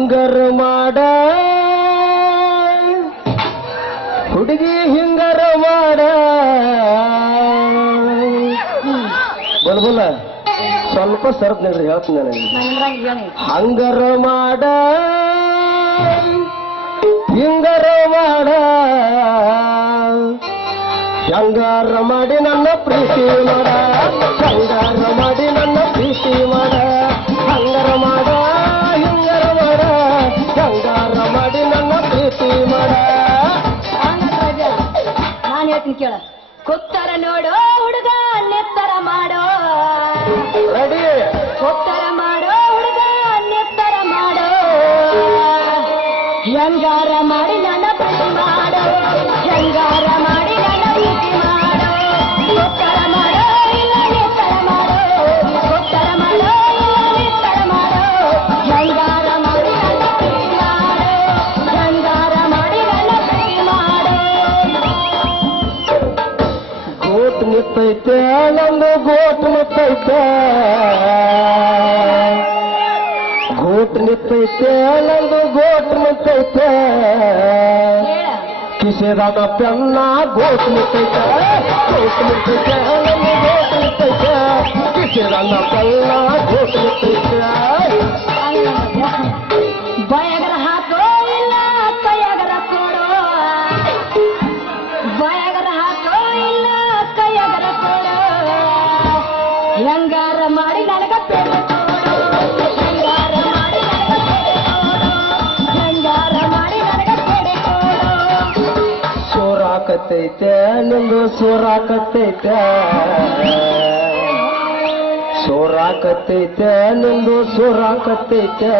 ಹಂಗರ ಮಾಡ? ಹುಡುಗಿ ಹಿಂಗರ ಮಾಡ? ಬಲ್ಬಲ್ಲ ಸ್ವಲ್ಪ ಸರ್ತ್ ನೋಡ್ರಿ ಹೇಳ್ತೀನಿ ನನಗೆ ಹಂಗರ ಮಾಡ? ಹಿಂಗರ ಮಾಡ? ಹಂಗಾರ ಮಾಡಿ ನನ್ನ ಪ್ರೀತಿ ಮಾಡ. ಹಂಗಾರ ಮಾಡಿ ನನ್ನ ಪ್ರೀತಿ ಮಾಡ. ಹೇಳ್ತೀನಿ ಕೇಳ. ಕೊತ್ತರ ನೋಡೋ ಹುಡುಗ ನೆತ್ತರ ಮಾಡೋ. ರೆಡಿ. ಕೊತ್ತರ ಮಾಡೋ ಹುಡುಗ ನೆತ್ತರ ಮಾಡೋ. ಹೆಂಗಾರ ಮಾಡಿ ನನ್ನ కాలంలో గోటునిపైతే గోటునిపైతే నందు గోటునిపైతే కిసేదాన పెన్న గోటునిపైతే గోటునిపైతే కిసే రామ కిసేదాన పెన్న గోటునిపైతే ಸೋರಾಕತ್ತೈತೆ ನಿಂದು ಸೋರಾಕತ್ತೈತೆ. ಸೋರಾಕತ್ತೈತೆ ನಿಂದು ಸೋರಾಕತ್ತೈತೆ.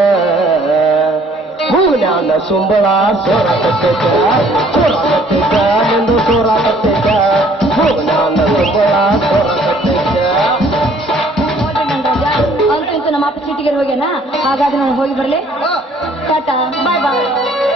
ಹೂನ್ಯಾನ ಸುಂಬಳ ಸೋರಾಕತ್ತೈತೆ. ಸೋರಾಕತ್ತೈತೆ ನಿಂದು ಸೋರಾಕತ್ತೈತೆ. ಹೂನ್ಯಾನ ಸುಂಬಳ ಸೋರಾಕತ್ತೈತೆ. ಅಂತೂ ನಮ್ಮ ಅಪ್ಪ ಚೀಟಿಗೆ ಹೋಗ್ಯಾನ? ಹಾಗಾದ್ರೆ ನಾನು ಹೋಗಿ ಬರಲಿ. ಟಾಟಾ, ಬಾಯ್ ಬಾಯ್.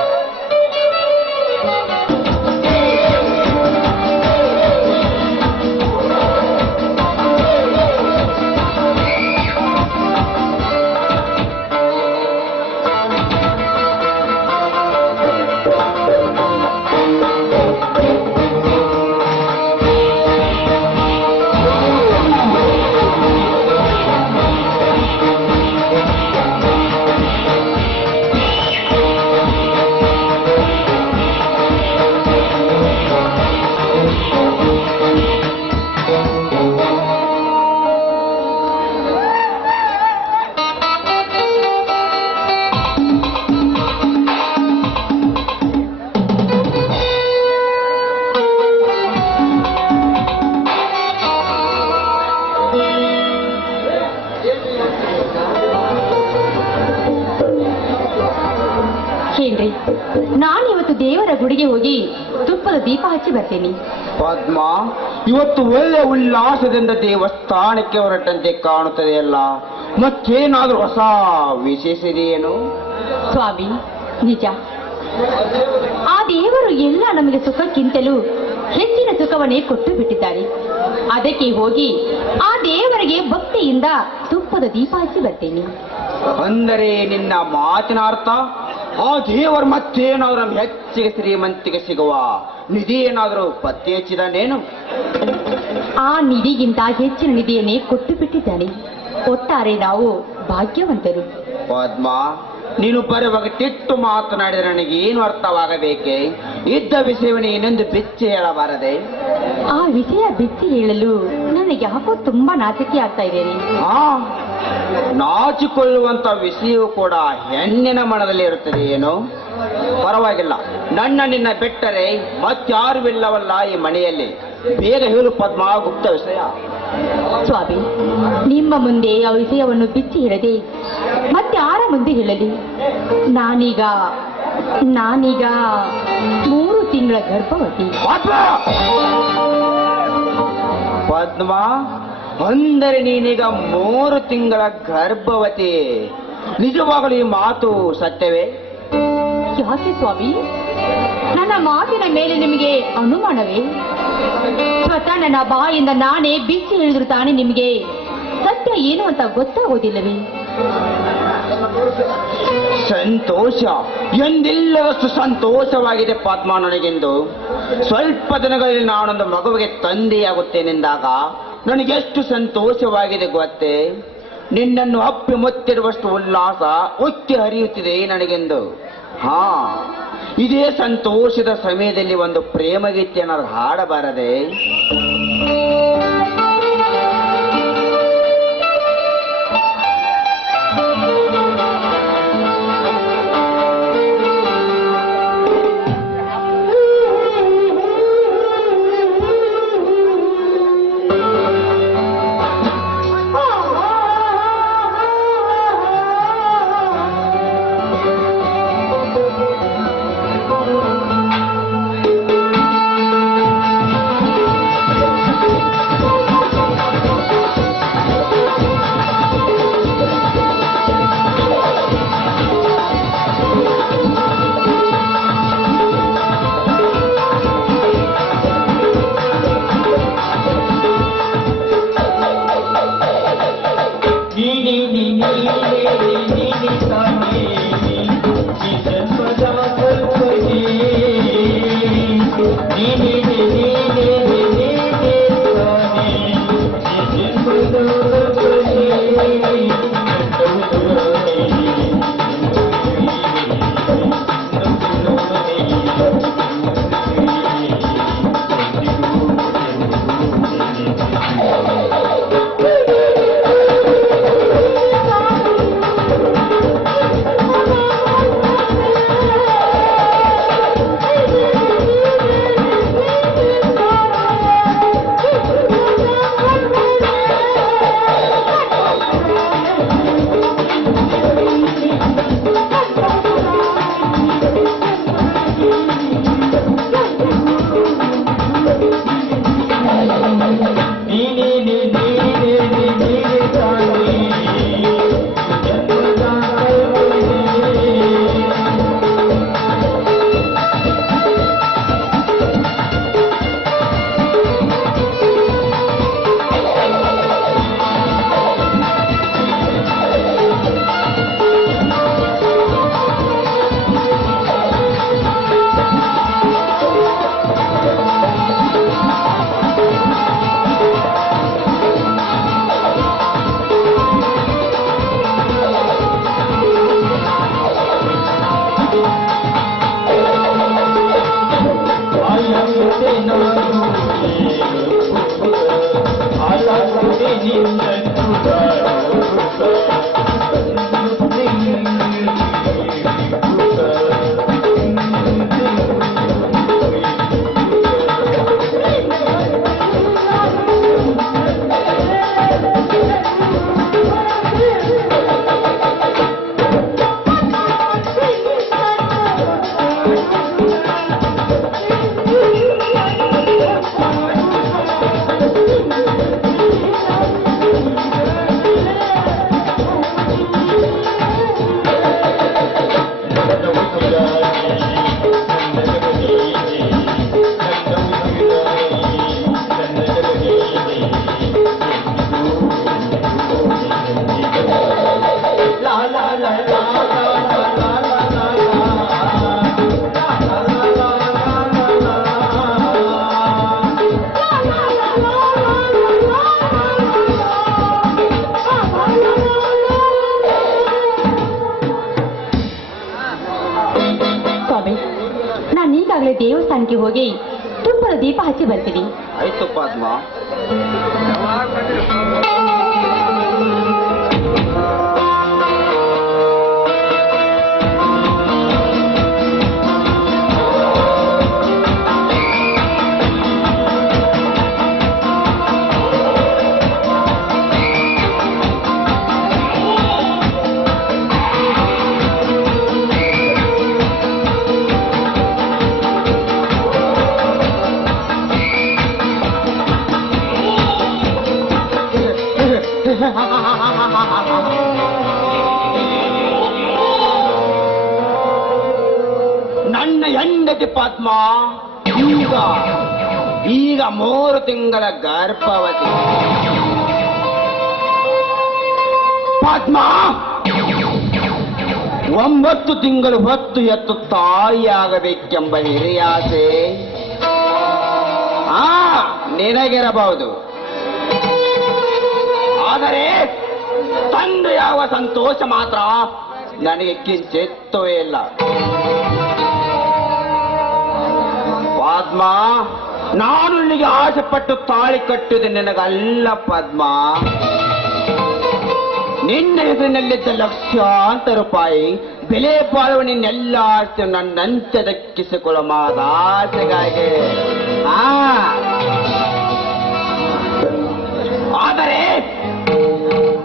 ಗುಡಿಗೆ ಹೋಗಿ ತುಪ್ಪದ ದೀಪ ಹಚ್ಚಿ ಬರ್ತೇನೆ. ಪದ್ಮ ಇವತ್ತು ಒಳ್ಳೆ ಉಲ್ಲಾಸದಿಂದ ದೇವಸ್ಥಾನಕ್ಕೆ ಹೊರಟಂತೆ ಕಾಣುತ್ತದೆಯಲ್ಲ ಮತ್ತೇನಾದ್ರೂ ಹೊಸ ವಿಶೇಷ ಇದೆಯೇನು? ಸ್ವಾಮಿ ನಿಜ. ಆ ದೇವರು ಎಲ್ಲ ನಮಗೆ ಸುಖಕ್ಕಿಂತಲೂ ಹೆಚ್ಚಿನ ಸುಖವನ್ನೇ ಕೊಟ್ಟು ಬಿಟ್ಟಿದ್ದಾರೆ. ಅದಕ್ಕೆ ಹೋಗಿ ಆ ದೇವರಿಗೆ ಭಕ್ತಿಯಿಂದ ತುಪ್ಪದ ದೀಪ ಹಚ್ಚಿ ಬರ್ತೇನೆ. ಅಂದರೆ ನಿನ್ನ ಮಾತಿನ ಅರ್ಥ? ಆ ದೇವರು ಮತ್ತೇನಾದ್ರೂ ನಮ್ಗೆ ಹೆಚ್ಚಿಗೆ ಶ್ರೀಮಂತಿಗೆ ಸಿಗುವ ನಿಧಿ ಏನಾದರೂ ಪತ್ತೆ ಹೆಚ್ಚಿದಾನೇನು ಆ ನಿಧಿಗಿಂತ ಹೆಚ್ಚಿನ ನಿಧಿಯನ್ನೇ ಕೊಟ್ಟು ಬಿಟ್ಟಿದ್ದಾನೆ. ಒಟ್ಟಾರೆ ನಾವು ಭಾಗ್ಯವಂತರು. ಪದ್ಮ ನೀನು ಬರುವಾಗ ತಿಟ್ಟು ಮಾತನಾಡಿದರೆ ಏನು ಅರ್ಥವಾಗಬೇಕೆ? ಇದ್ದ ವಿಷಯವನ್ನು ಏನೆಂದು ಬಿಚ್ಚಿ ಹೇಳಬಾರದೆ. ಆ ವಿಷಯ ಬಿಚ್ಚಿ ಹೇಳಲು ನನಗೆ ಯಾಕೋ ತುಂಬಾ ನಾಚಿಕೆ ಆಗ್ತಾ ಇದ್ದೇನೆ ಆ ನಾಚಿಕೊಳ್ಳುವಂತ ವಿಷಯವೂ ಕೂಡ ಹೆಣ್ಣಿನ ಮನದಲ್ಲಿ ಇರುತ್ತದೆ ಏನು? ಪರವಾಗಿಲ್ಲ. ನನ್ನ ನಿನ್ನ ಬಿಟ್ಟರೆ ಮತ್ತಾರು ಇಲ್ಲವಲ್ಲ ಈ ಮನೆಯಲ್ಲಿ. ಬೇಗ ಹೇಳು ಪದ್ಮ ಗುಪ್ತ ವಿಷಯ. ಸ್ವಾಮಿ ನಿಮ್ಮ ಮುಂದೆ ಆ ವಿಷಯವನ್ನು ಬಿಚ್ಚಿ ಹೇಳದೆ ಮತ್ತೆ ಆರ ಮುಂದೆ ಹೇಳಲಿ. ನಾನೀಗ ನಾನೀಗ ಮೂರು ತಿಂಗಳ ಗರ್ಭವತಿ. ಪದ್ಮ ಪದ್ಮ! ಅಂದರೆ ನೀನೀಗ ಮೂರು ತಿಂಗಳ ಗರ್ಭವತಿ. ನಿಜವಾಗಲು ಈ ಮಾತು ಸತ್ಯವೇ? ಯಾಕೆ ಸ್ವಾಮಿ? ನನ್ನ ಮಾತಿನ ಮೇಲೆ ನಿಮಗೆ ಅನುಮಾನವೇ? ಸ್ವತಃ ನನ್ನ ಬಾಯಿಂದ ನಾನೇ ಬಿಚ್ಚಿ ಹೇಳಿದ್ರು ತಾನೇ ನಿಮಗೆ. ಸತ್ಯ ಏನು ಅಂತ ಗೊತ್ತಾಗೋದಿಲ್ಲವೇ? ಸಂತೋಷ. ಎಂದಿಲ್ಲದಷ್ಟು ಸಂತೋಷವಾಗಿದೆ ಪದ್ಮ ನನಗೆಂದು ಸ್ವಲ್ಪ ದಿನಗಳಲ್ಲಿ ನಾನೊಂದು ಮಗುವಿಗೆ ತಂದೆಯಾಗುತ್ತೇನೆಂದಾಗ ನನಗೆಷ್ಟು ಸಂತೋಷವಾಗಿದೆ ಗೊತ್ತೇ? ನಿನ್ನನ್ನು ಅಪ್ಪಿ ಮುತ್ತಿರುವಷ್ಟು ಉಲ್ಲಾಸ ಉಕ್ಕಿ ಹರಿಯುತ್ತಿದೆ ನನಗೆಂದು. ಹಾ, ಇದೇ ಸಂತೋಷದ ಸಮಯದಲ್ಲಿ ಒಂದು ಪ್ರೇಮ ಗೀತೆಯನ್ನು ಹಾಡಬಾರದೆ? ಸ್ವಾಮಿ ಆಯ್ತು ಪದ್ಮ ಪದ್ಮ. ಈಗ ಈಗ ಮೂರು ತಿಂಗಳ ಗರ್ಭವತಿ. ಪದ್ಮ, ಒಂಬತ್ತು ತಿಂಗಳು ಹೊತ್ತು ಎತ್ತು ತಾಯಿಯಾಗಬೇಕೆಂಬ ನಿರ್ಯಾಸೆ ಆ, ನಿನಗಿರಬಹುದು. ಆದರೆ ತಂದೆಯಾವ ಸಂತೋಷ ಮಾತ್ರ ನನಗೆ ಕಿಂಚಿತ್ತೂ ಇಲ್ಲ. ಪದ್ಮ. ನಾನು ನಿನಗೆ ಆಸೆ ಪಟ್ಟು ತಾಳಿ ಕಟ್ಟಿದೆ ನಿನಗಲ್ಲ ಪದ್ಮ. ನಿನ್ನ ಹೆಸರಿನಲ್ಲಿದ್ದ ಲಕ್ಷಾಂತರ ರೂಪಾಯಿ, ಬೆಲೆ ಬಾಳುವ ನಿನ್ನೆಲ್ಲ ಆಸ್ತಿ ನನ್ನಂತೆ ದಕ್ಕಿಸಿಕೊಳ್ಳೋ ಮಾದಾಸೆಗಾಗಿ. ಆ. ಆದರೆ,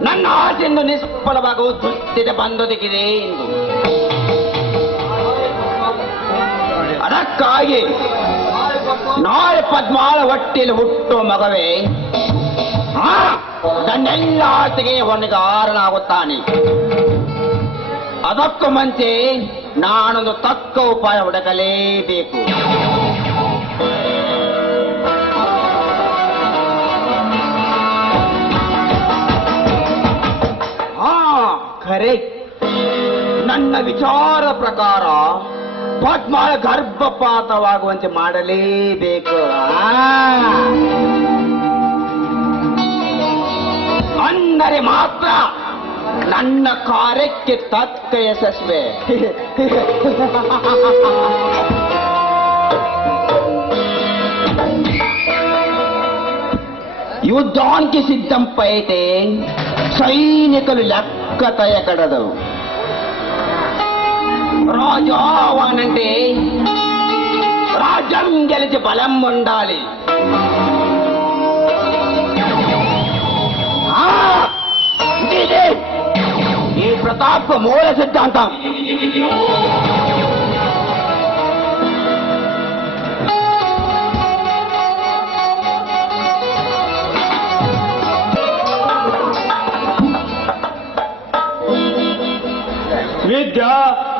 ನನ್ನ ಆಸೆಯನ್ನು ನಿಷ್ಫಲವಾಗುವ ದುಸ್ಥಿತಿ ಬಂದೊದಗಿದೆ ಎಂದು ಅದಕ್ಕಾಗಿ ನಾಳೆ ಪದ್ಮಾಳ ಹೊಟ್ಟೆಯಲ್ಲಿ ಹುಟ್ಟುವ ಮಗವೇ ನನ್ನೆಲ್ಲ ಆಸೆಗೆ ಹೊಣೆಗಾರನಾಗುತ್ತಾನೆ. ಅದಕ್ಕೂ ಮುಂಚೆ ನಾನೊಂದು ತಕ್ಕ ಉಪಾಯ ಹುಡುಕಲೇಬೇಕು. ಹಾ ಖರೆ ನನ್ನ ವಿಚಾರ ಪ್ರಕಾರ ಪದ್ಮಾಳ ಗರ್ಭಪಾತವಾಗುವಂತೆ ಮಾಡಲೇಬೇಕು ಆ. ಅಂದರೆ ಮಾತ್ರ ನನ್ನ ಕಾರ್ಯಕ್ಕೆ ತಕ್ಕ ಯಶಸ್ವೆ యుద్ధానికి సిద్ధంపై అయితే సైనికులు లెక్క తయకడదు రాజావానంటే రాజ్యం గెలిచి బలం ఉండాలి. ఈ ప్రతాప్ మూల సిద్ధాంతం.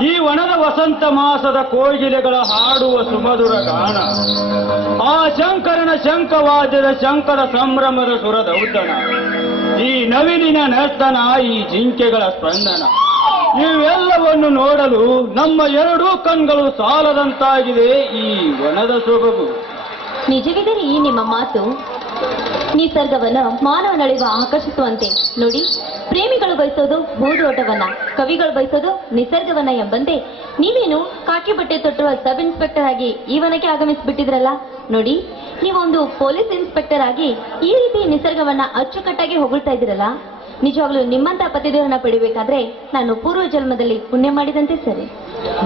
ಈ ವನದ ವಸಂತ ಮಾಸದ ಕೋಗಿಲೆಗಳ ಹಾಡುವ ಸುಮಧುರ ಗಾನ. ಆ ಶಂಕರನ ಶಂಕವಾದ್ಯದ ಶಂಕರ ಸಂಭ್ರಮದ ಸುರದೌತಣ ಈ ನವಿಲಿನ ನರ್ತನ, ಈ ಜಿಂಕೆಗಳ ಸ್ಪಂದನ. ಇವೆಲ್ಲವನ್ನು ನೋಡಲು ನಮ್ಮ ಎರಡೂ ಕಣ್ಗಳು ಸಾಲದಂತಾಗಿದೆ ಈ ವನದ ಸೊಬಗು ನಿಜವಿದರೆ ಈ ನಿಮ್ಮ ಮಾತು ನಿಸರ್ಗವನ್ನ ಮಾನವನಳಿವ ಆಕರ್ಷಿಸುವಂತೆ. ನೋಡಿ, ಪ್ರೇಮಿಗಳು ಬಯಸೋದು ಭೂದೋಟವನ್ನ ಕವಿಗಳು ಬಯಸೋದು ನಿಸರ್ಗವನ್ನ ಎಂಬಂತೆ. ನೀವೇನು ಕಾಕಿ ಬಟ್ಟೆ ತೊಟ್ಟುವ ಸಬ್ ಇನ್ಸ್ಪೆಕ್ಟರ್ ಆಗಿ ಈವನಕ್ಕೆ ವನಕ್ಕೆ ಆಗಮಿಸಿಬಿಟ್ಟಿದ್ರಲ್ಲ? ನೋಡಿ, ನೀವೊಂದು ಪೊಲೀಸ್ ಇನ್ಸ್ಪೆಕ್ಟರ್ ಆಗಿ ಈ ರೀತಿ ನಿಸರ್ಗವನ್ನ ಅಚ್ಚುಕಟ್ಟಾಗಿ ಹೊಗಳ್ತಾ ಇದ್ದೀರಲ್ಲ? ನಿಜವಾಗ್ಲೂ ನಿಮ್ಮಂತ ಪತಿದೇವರನ್ನ ಪಡಿಬೇಕಾದ್ರೆ ನಾನು ಪೂರ್ವ ಜನ್ಮದಲ್ಲಿ ಪುಣ್ಯ ಮಾಡಿದಂತೆ ಸರಿ.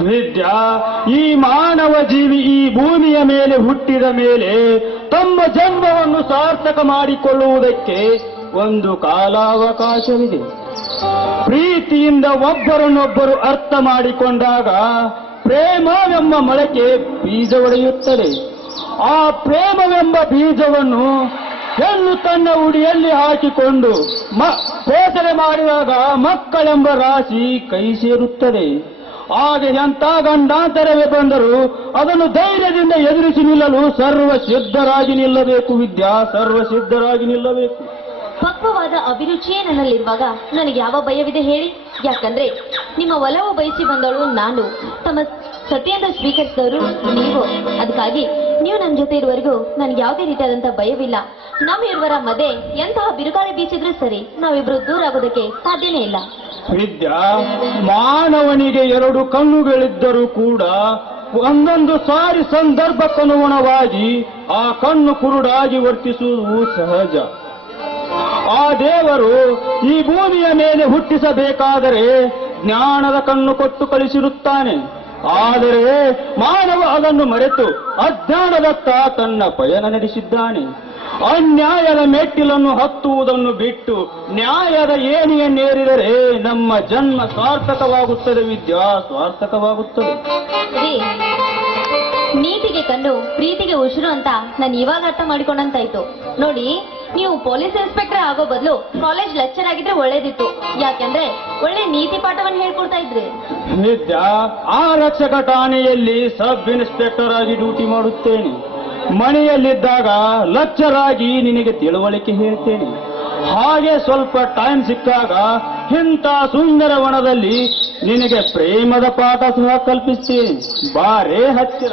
ವಿದ್ಯಾ ಈ ಮಾನವ ಜೀವಿ ಈ ಭೂಮಿಯ ಮೇಲೆ ಹುಟ್ಟಿದ ಮೇಲೆ ತಮ್ಮ ಜನ್ಮವನ್ನು ಸಾರ್ಥಕ ಮಾಡಿಕೊಳ್ಳುವುದಕ್ಕೆ ಒಂದು ಕಾಲಾವಕಾಶವಿದೆ. ಪ್ರೀತಿಯಿಂದ ಒಬ್ಬರನ್ನೊಬ್ಬರು ಅರ್ಥ ಮಾಡಿಕೊಂಡಾಗ ಪ್ರೇಮವೆಂಬ ಮೊಳಕೆ ಬೀಜ ಒಡೆಯುತ್ತದೆ ಆ ಪ್ರೇಮವೆಂಬ ಬೀಜವನ್ನು ಹೆಣ್ಣು ತನ್ನ ಉಡಿಯಲ್ಲಿ ಹಾಕಿಕೊಂಡು ಪೋಷಣೆ ಮಾಡಿದಾಗ ಮಕ್ಕಳೆಂಬ ರಾಶಿ ಕೈ ಸೇರುತ್ತದೆ. ಆಗ ಎಂಥ ಗಂಡಾಂತರವೇ ಬಂದರೂ ಅದನ್ನು ಧೈರ್ಯದಿಂದ ಎದುರಿಸಿ ನಿಲ್ಲಲು ಸರ್ವ ಸಿದ್ಧರಾಗಿ ನಿಲ್ಲಬೇಕು ವಿದ್ಯಾ ಸರ್ವ ಸಿದ್ಧರಾಗಿ ನಿಲ್ಲಬೇಕು. ಪಕ್ವವಾದ ಅಭಿರುಚಿಯೇ ನನ್ನಲ್ಲಿರುವಾಗ ನನಗೆ ಯಾವ ಭಯವಿದೆ ಹೇಳಿ? ಯಾಕಂದ್ರೆ ನಿಮ್ಮ ಒಲವು ಬಯಸಿ ಬಂದವಳು ನಾನು. ತಮ್ಮ ಸತಿಯನ್ನು ಸ್ವೀಕರಿಸಿದವರು ನೀವು. ಅದಕ್ಕಾಗಿ ನೀವು ನನ್ನ ಜೊತೆ ಇರುವವರೆಗೂ ನನಗೆ ಯಾವುದೇ ರೀತಿಯಾದಂತಹ ಭಯವಿಲ್ಲ. ನಮ್ಮ ಇರುವರ ಮಧ್ಯೆ ಎಂತಹ ಬಿರುಗಾಳಿ ಬೀಸಿದ್ರೂ ಸರಿ ನಾವಿಬ್ರು ದೂರ ಆಗೋದಕ್ಕೆ ಸಾಧ್ಯನೇ ಇಲ್ಲ. ವಿದ್ಯಾ ಮಾನವನಿಗೆ ಎರಡು ಕಣ್ಣುಗಳಿದ್ದರೂ ಕೂಡ ಒಂದೊಂದು ಸಾರಿ ಸಂದರ್ಭಕ್ಕನುಗುಣವಾಗಿ ಆ ಕಣ್ಣು ಕುರುಡಾಗಿ ವರ್ತಿಸುವುದು ಸಹಜ. ಆ ದೇವರು ಈ ಭೂಮಿಯ ಮೇಲೆ ಹುಟ್ಟಿಸಬೇಕಾದರೆ ಜ್ಞಾನದ ಕಣ್ಣು ಕೊಟ್ಟು ಕಳಿಸಿರುತ್ತಾನೆ. ಆದರೆ ಮಾನವ ಅದನ್ನು ಮರೆತು ಅಜ್ಞಾನದತ್ತ ತನ್ನ ಪಯಣ ನಡೆಸಿದ್ದಾನೆ. ಅನ್ಯಾಯದ ಮೆಟ್ಟಿಲನ್ನು ಹತ್ತುವುದನ್ನು ಬಿಟ್ಟು ನ್ಯಾಯದ ಏಣಿಯನ್ನೇರಿದರೆ ನಮ್ಮ ಜನ್ಮ ಸಾರ್ಥಕವಾಗುತ್ತದೆ ವಿದ್ಯಾ ಸಾರ್ಥಕವಾಗುತ್ತದೆ. ನೀತಿಗೆ ಕಣ್ಣು ಪ್ರೀತಿಗೆ ಉಸಿರು ಅಂತ ನಾನು ಇವಾಗ ಅರ್ಥ ಮಾಡಿಕೊಂಡಂತಾಯ್ತು. ನೋಡಿ ನೀವು ಪೊಲೀಸ್ ಇನ್ಸ್ಪೆಕ್ಟರ್ ಆಗೋ ಬದಲು ಕಾಲೇಜ್ ಲೆಕ್ಚರ್ ಆಗಿದ್ರೆ ಒಳ್ಳೇದಿತ್ತು. ಯಾಕಂದ್ರೆ ಒಳ್ಳೆ ನೀತಿ ಪಾಠವನ್ನು ಹೇಳ್ಕೊಡ್ತಾ ಇದ್ರಿ. ನಿತ್ಯ ಆರಕ್ಷಕ ಠಾಣೆಯಲ್ಲಿ ಸಬ್ ಇನ್ಸ್ಪೆಕ್ಟರ್ ಆಗಿ ಡ್ಯೂಟಿ ಮಾಡುತ್ತೇನೆ. ಮನೆಯಲ್ಲಿದ್ದಾಗ ಲಚ್ಚರಾಗಿ ನಿನಗೆ ತಿಳುವಳಿಕೆ ಹೇಳ್ತೇನೆ. ಹಾಗೆ ಸ್ವಲ್ಪ ಟೈಮ್ ಸಿಕ್ಕಾಗ ಇಂಥ ಸುಂದರ ವನದಲ್ಲಿ ನಿನಗೆ ಪ್ರೇಮದ ಪಾಠ ಸಹ ಕಲ್ಪಿಸ್ತೀನಿ. ಬಾರೇ ಹತ್ತಿರ.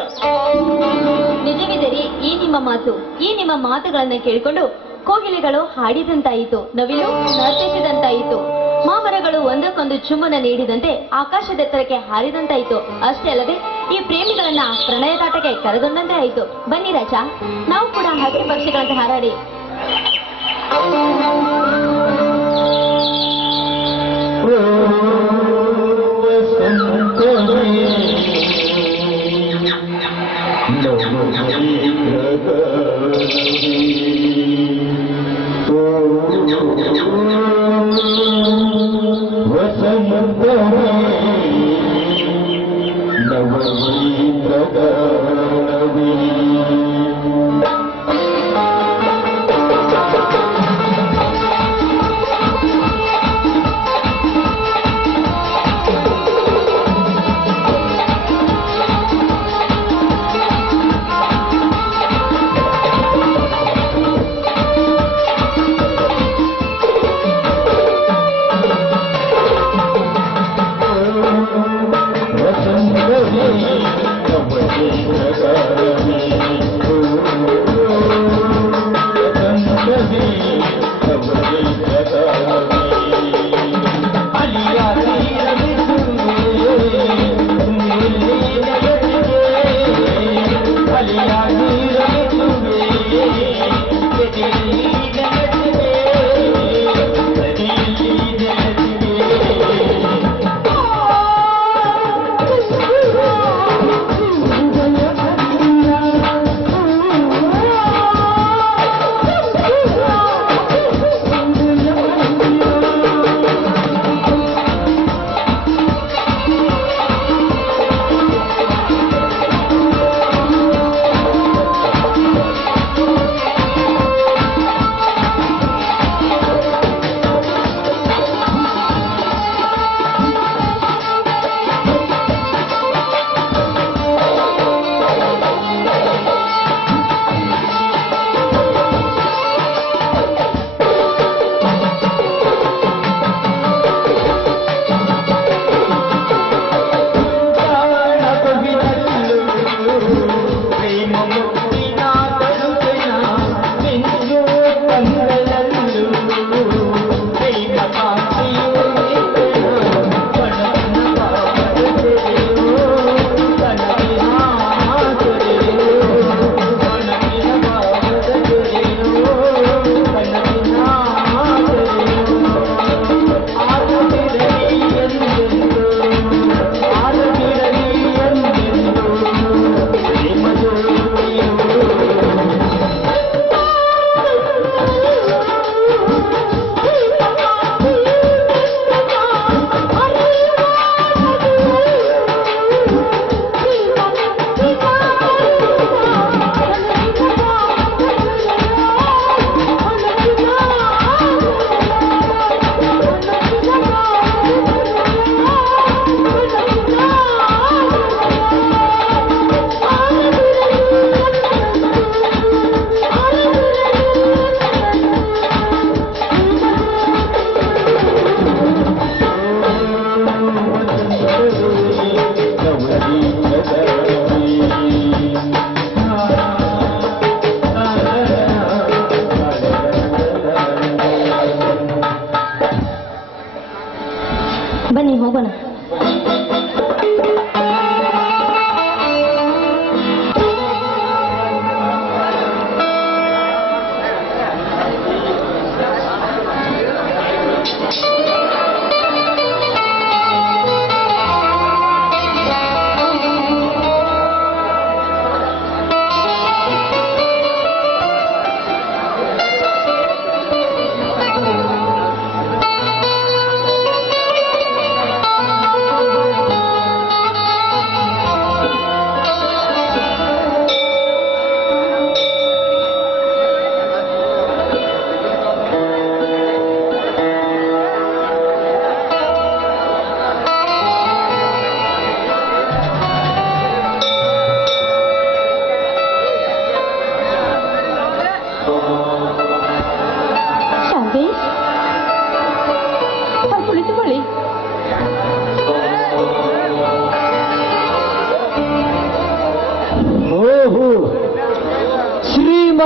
ನಿಜವಿದರಿ, ಈ ನಿಮ್ಮ ಮಾತು, ಈ ನಿಮ್ಮ ಮಾತುಗಳನ್ನ ಕೇಳಿಕೊಂಡು ಕೋಗಿಲೆಗಳು ಹಾಡಿದಂತಾಯಿತು, ನವಿಲು ನರ್ತಿಸಿದಂತಾಯಿತು ಮಾಮರಗಳು ಒಂದಕ್ಕೊಂದು ಚುಮ್ಮನ ನೀಡಿದಂತೆ ಆಕಾಶದೆತ್ತರಕ್ಕೆ ಹಾರಿದಂತಾಯಿತು. ಅಷ್ಟೇ ಅಲ್ಲದೆ ಈ ಪ್ರೇಮಿಗಳನ್ನ ಪ್ರಣಯದಾಟಕ್ಕೆ ಕರೆದೊಂದಂತೆ ಆಯ್ತು. ಬನ್ನಿ ರಾಜ ನಾವು ಕೂಡ ಹಸಿರು ಪಕ್ಷಿಗಳಂತೆ ಹಾರಾಡಿ.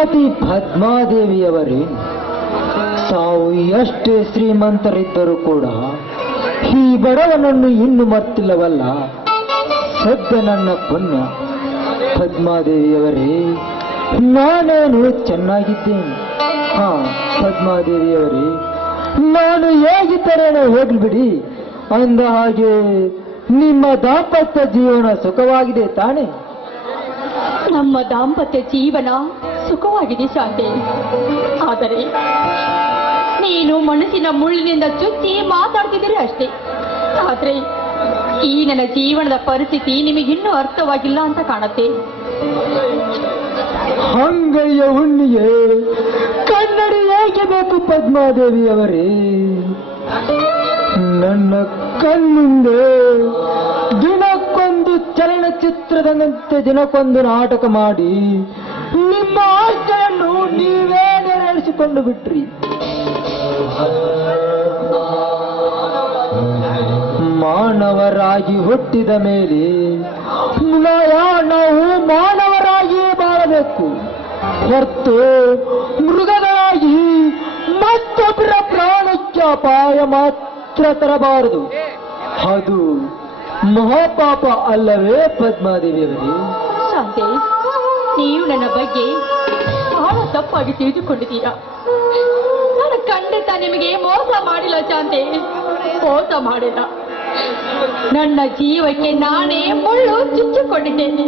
ಶ್ರೀಮತಿ ಪದ್ಮಾದೇವಿಯವರೇ, ತಾವು ಎಷ್ಟೇ ಶ್ರೀಮಂತರಿದ್ದರೂ ಕೂಡ ಈ ಬಡವನನ್ನು ಇನ್ನು ಮರ್ತಿಲ್ಲವಲ್ಲ? ಸದ್ಯ ನನ್ನ ಪುಣ್ಯ. ಪದ್ಮಾದೇವಿಯವರೇ, ನಾನೇನು ಚೆನ್ನಾಗಿದ್ದೇನೆ? ಹಾ, ಪದ್ಮಾದೇವಿಯವರೇ, ನಾನು ಹೇಗಿದ್ದರೇನೋ ಹೋಗ್ಲಿ ಬಿಡಿ. ಅಂದ ಹಾಗೆ ನಿಮ್ಮ ದಾಂಪತ್ಯ ಜೀವನ ಸುಖವಾಗಿದೆ ತಾನೆ? ನಮ್ಮ ದಾಂಪತ್ಯ ಜೀವನ ಸುಖವಾಗಿದೆ ಶಾಂತಿ ಆದರೆ ನೀನು ಮನಸ್ಸಿನ ಮುಳ್ಳಿನಿಂದ ಚುಚ್ಚಿ ಮಾತಾಡ್ತಿದ್ದೀರಿ ಅಷ್ಟೇ. ಆದ್ರೆ ಈ ನನ್ನ ಜೀವನದ ಪರಿಸ್ಥಿತಿ ನಿಮಗೆ ಇನ್ನೂ ಅರ್ಥವಾಗಿಲ್ಲ ಅಂತ ಕಾಣುತ್ತೆ. ಹಂಗಯ್ಯ ಹುಣ್ಣಿಗೆ ಕನ್ನಡಿ ಏಕೆ ಬೇಕು ಪದ್ಮಾದೇವಿಯವರೇ? ನನ್ನ ಕಣ್ಣಿಂದೆ ದಿನಕ್ಕೊಂದು ಚಲನಚಿತ್ರದಂತೆ ದಿನಕ್ಕೊಂದು ನಾಟಕ ಮಾಡಿ ನಿಮ್ಮ ಆಸ್ತಿಯನ್ನು ನೀವೇ ನೆರವೇರಿಸಿಕೊಂಡು ಬಿಟ್ರಿ. ಮಾನವರಾಗಿ ಹುಟ್ಟಿದ ಮೇಲೆ ನಾವು ಮಾನವರಾಗಿಯೇ ಬಾಳಬೇಕು. ಹೊರತು ಮೃಗಗಳಾಗಿ ಮತ್ತೊಬ್ಬರ ಪ್ರಾಣಕ್ಕೆ ಅಪಾಯ ಮಾತ್ರ ತರಬಾರದು. ಅದು ಮಹಾಪಾಪ ಅಲ್ಲವೇ ಪದ್ಮಾದೇವಿಯವರೇ? ನೀವು ನನ್ನ ಬಗ್ಗೆ ಬಹಳ ತಪ್ಪಾಗಿ ತಿಳಿದುಕೊಂಡಿದ್ದೀರಾ? ನಾನು ಖಂಡಿತ ನಿಮಗೆ ಮೋಸ ಮಾಡಿಲ್ಲ ಶಾಂತಿ. ಮೋಸ ಮಾಡಿಲ್ಲ. ನನ್ನ ಜೀವಕ್ಕೆ ನಾನೇ ಮುಳ್ಳು ಚುಚ್ಚಿಕೊಂಡಿದ್ದೇನೆ.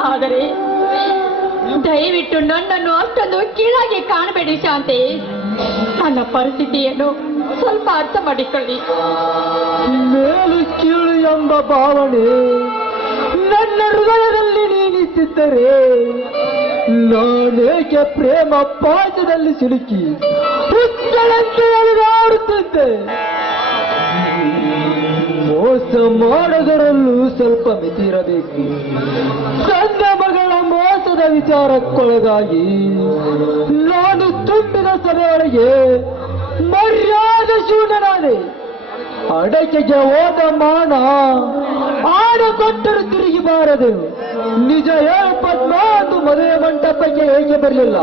ಆದರೆ ದಯವಿಟ್ಟು ನನ್ನನ್ನು ಅಷ್ಟೊಂದು ಕೀಳಾಗಿ ಕಾಣಬೇಡಿ ಶಾಂತಿ. ನನ್ನ ಪರಿಸ್ಥಿತಿಯನ್ನು ಸ್ವಲ್ಪ ಅರ್ಥ ಮಾಡಿಕೊಳ್ಳಿ. ಮೇಲು ಕೀಳು ಎಂಬ ಭಾವನೆ ನನ್ನ ಹೃದಯದಲ್ಲಿ ನೀನಿಸಿದ್ದರೆ ನಾನೇಕೆ ಪ್ರೇಮ ಪಾಠದಲ್ಲಿ ಸಿಲುಕಿ ಹುಚ್ಚಳಂತೆ ಅಳಿದಾಡುತ್ತಿದ್ದೆ ಮೋಸ ಮಾಡೋದರಲ್ಲೂ ಸ್ವಲ್ಪ ಮಿತಿರಬೇಕು ತಂದೆ ಮಗಳ ಮೋಸದ ವಿಚಾರಕ್ಕೊಳಗಾಗಿ ನಾನು ತುಂಬಿದ ಸಭೆಯೊಳಗೆ ಮರ್ಯಾದೆ ಶೂನ್ಯನಾದೆ. ಅಡಕೆಗೆ ಹೋದ ಮಾನ ಆಡ ಕೊಟ್ಟರು ತಿರುಗಿ ಬಾರದು ನಿಜ ಪದ್ಮ ಅದು ಮದುವೆ ಮಂಟಪಕ್ಕೆ ಹೇಗೆ ಬರಲಿಲ್ಲ?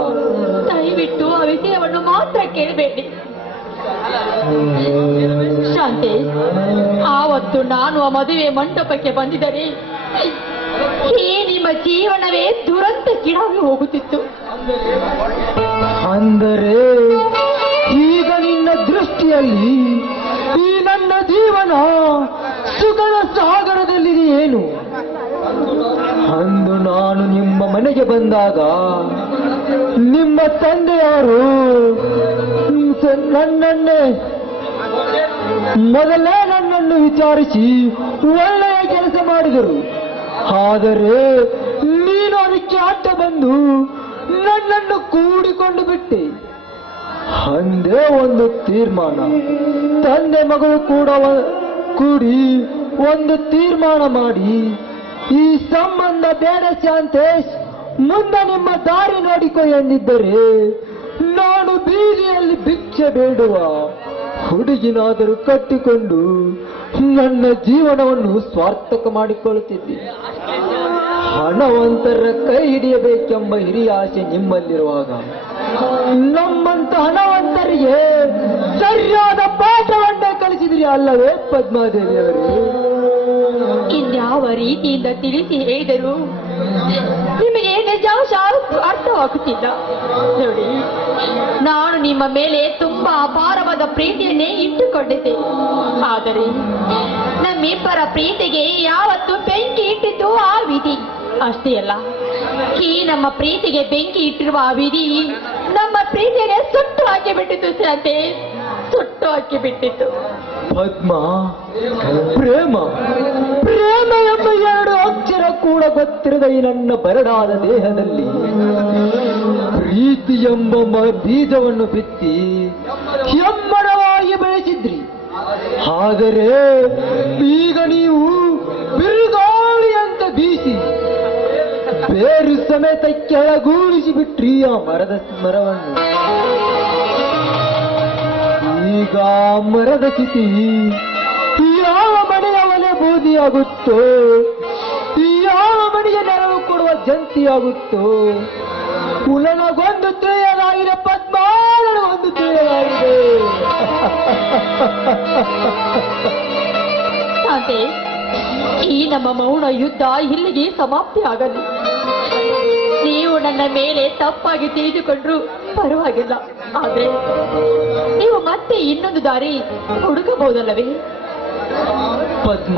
ದಯವಿಟ್ಟು ಆ ವಿಷಯವನ್ನು ಮಾತ್ರ ಕೇಳಬೇಡಿ. ಶಾಂತಿ ಆವತ್ತು ನಾನು ಆ ಮದುವೆ ಮಂಟಪಕ್ಕೆ ಬಂದಿದ್ದರೆ ಈ ನಿಮ್ಮ ಜೀವನವೇ ದುರಂತ ಕಿಡಾಗಿ ಹೋಗುತ್ತಿತ್ತು? ಅಂದರೆ ಈಗ ನಿನ್ನ ದೃಷ್ಟಿಯಲ್ಲಿ ಈ ನನ್ನ ಜೀವನ ಸುಗಣ ಸಾಗರದಲ್ಲಿದೆ ಏನು? ಅಂದು ನಾನು ನಿಮ್ಮ ಮನೆಗೆ ಬಂದಾಗ ನಿಮ್ಮ ತಂದೆಯವರು ಸ- ನನ್ನನ್ನೇ ಮೊದಲೇ ನನ್ನನ್ನು ವಿಚಾರಿಸಿ ಒಳ್ಳೆಯ ಕೆಲಸ ಮಾಡಿದರು. ಆದರೆ ನೀನು ಅದಕ್ಕೆ ಬಂದು ನನ್ನನ್ನು ಕೂಡಿಕೊಂಡು ಬಿಟ್ಟೆ. ಅಂದೇ ಒಂದು ತೀರ್ಮಾನ. ತಂದೆ ಮಗಳು ಕೂಡ ಕೂಡಿ ಒಂದು ತೀರ್ಮಾನ ಮಾಡಿ ಈ ಸಂಬಂಧ ಬೇಡ ಶಾಂತೇಶ್, ಮುಂದೆ ನಿಮ್ಮ ದಾರಿ ನೋಡಿಕೊ ಎಂದಿದ್ದರೆ ನಾನು ಬೀದಿಯಲ್ಲಿ ಭಿಕ್ಷೆ ಬೇಡುವ ಹುಡುಗಿನಾದರೂ ಕಟ್ಟಿಕೊಂಡು ನನ್ನ ಜೀವನವನ್ನು ಸ್ವಾರ್ಥಕ ಮಾಡಿಕೊಳ್ಳುತ್ತಿದ್ದೆ. ಹಣವಂತರ ಕೈ ಹಿಡಿಯಬೇಕೆಂಬ ಹಿರಿಯ ಆಸೆ ನಿಮ್ಮಲ್ಲಿರುವಾಗ ನಮ್ಮಂತ ಹಣವಂತರಿಗೆ ಸರಿಯಾದ ಪಾಠವನ್ನೇ ಕಲಿಸಿದ್ರಿ ಅಲ್ಲವೇ ಪದ್ಮಾದೇವಿಯವರೇ? ಇನ್ಯಾವ ರೀತಿಯಿಂದ ತಿಳಿಸಿ ಹೇಳಿದರು? ನಿಮಗೆ ನಿಜಾಂಶ ಅರ್ಥವಾಗುತ್ತಿಲ್ಲ. ನೋಡಿ, ನಾನು ನಿಮ್ಮ ಮೇಲೆ ತುಂಬಾ ಅಪಾರವಾದ ಪ್ರೀತಿಯನ್ನೇ ಇಟ್ಟುಕೊಂಡಿದ್ದೆ. ಆದರೆ ನಮ್ಮಿಬ್ಬರ ಪ್ರೀತಿಗೆ ಯಾವತ್ತು ಬೆಂಕಿ ಇಟ್ಟಿದ್ದು ಆ ವಿಧಿ. ಅಷ್ಟೇ ಅಲ್ಲ, ಈ ನಮ್ಮ ಪ್ರೀತಿಗೆ ಬೆಂಕಿ ಇಟ್ಟಿರುವ ಆ ವಿಧಿ ನಮ್ಮ ಪ್ರೀತಿಗೆ ಸುಟ್ಟು ಹಾಕಿ ಬಿಟ್ಟಿತ್ತು ಸುಟ್ಟು ಹಾಕಿ ಬಿಟ್ಟಿತ್ತು ಪದ್ಮ, ಪ್ರೇಮ. ಪ್ರೇಮ ಎಂಬ ಎರಡು ಅಕ್ಷರ ಕೂಡ ಗೊತ್ತಿರದ ಈ ನನ್ನ ಬರಡಾದ ದೇಹದಲ್ಲಿ. ಪ್ರೀತಿ ಎಂಬ ಬೀಜವನ್ನು ಬಿತ್ತಿ ಹೆಮ್ಮರವಾಗಿ ಬೆಳೆಸಿದ್ರಿ. ಆದರೆ ಈಗ ನೀವು ಬಿರುಗಾಳಿ ಅಂತ ಬೀಸಿ ಬೇರು ಸಮೇತ ಕೆಳಗೂಳಿಸಿ ಬಿಟ್ರಿ ಆ ಮರದ ಮರವನ್ನು. ಈಗ ಮರದ ಚಿತಿ. ಯಾವ ಮನೆಯ ಒಲೆ ಬೂದಿಯಾಗುತ್ತೋ ಯಾವ ಮನೆಗೆ ನೆರವು ಕೊಡುವ ಜಂತಿಯಾಗುತ್ತೋ, ಕುಲನಗೊಂದು ತಿಳಿಯಲಾಗಿದೆ ಪದ್ಮ ಒಂದು ಈ ನಮ್ಮ ಮೌನ ಯುದ್ಧ ಇಲ್ಲಿಗೆ ಸಮಾಪ್ತಿ ಆಗಲಿ. ನೀವು ನನ್ನ ಮೇಲೆ ತಪ್ಪಾಗಿ ತಿಳಿದುಕೊಂಡ್ರು ಪರವಾಗಿಲ್ಲ. ಆದ್ರೆ ನೀವು ಮತ್ತೆ ಇನ್ನೊಂದು ದಾರಿ ಹುಡುಕಬಹುದಲ್ಲವೇ? ಪದ್ಮ.